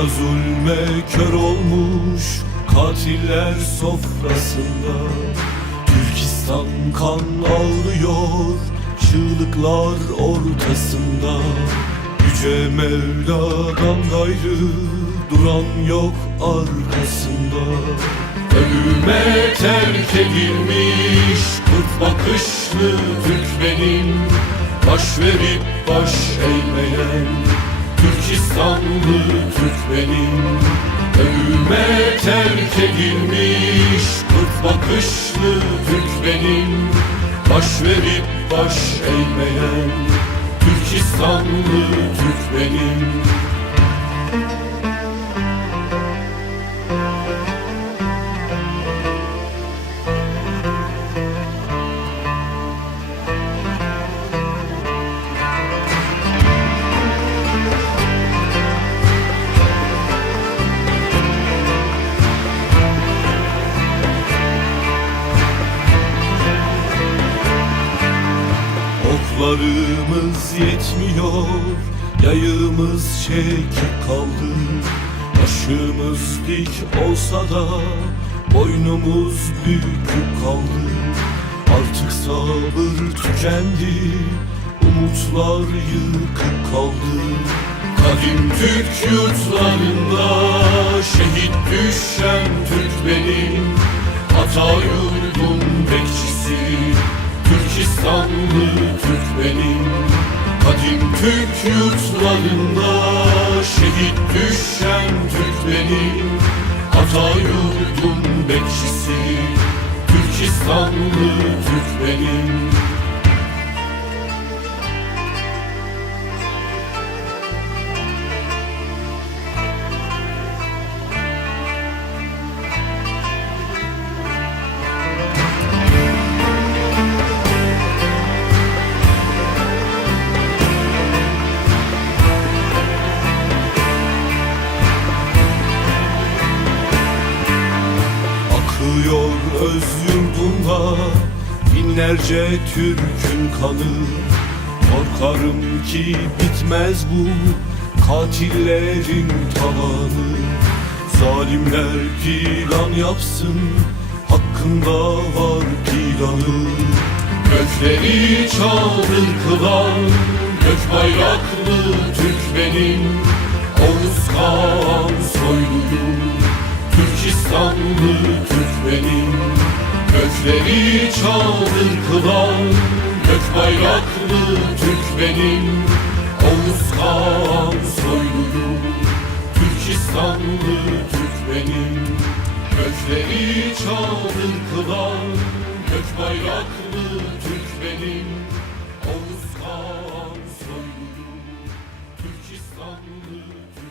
Zulme kör olmuş katiller sofrasında. Türkistan kan ağlıyor çığlıklar ortasında. Yüce Mevla'dan gayrı duran yok arkasında. Ölüme terk edilmiş kurt bakışlı Türkmenin Baş verip baş eğmeyen Türkistanlı Türkmenin Ölüme terk edilmiş kurt bakışlı Türkmenin Baş verip baş eğmeyen Türkistanlı Türkmenin Oklarımız yetmiyor Yayımız çekik kaldı. Başımız dik olsa da Boynumuz bükük kaldı. Artık sabır tükendi Umutlar yıkık kaldı. Kadim Türk yurtlarında Şehit düşen Türkmenin Hata yurdun bekçisi Türkistanlı Türk yurtlarında Şehit düşen Türkmenin Hata yurdun bekçisi Türkmenin Akıyor öz yurdunda binlerce Türk'ün kanı. Korkarım ki bitmez bu katillerin talanı Zalimler plan yapsın hakkında var planı. Gökleri çadır kılan gök bayraklı Türkmenin Oğuz Kağan soyluyum Türkistanlı Türkmenin seni çaldır kılan Gök bayraklı Türk benim. Oğuz Kağan soyluyum Türkistanlı Türk benim. Gökleri çaldır kılan Gök bayraklı Türk benim. Oğuz Kağan soyluyum Türkistanlı Türk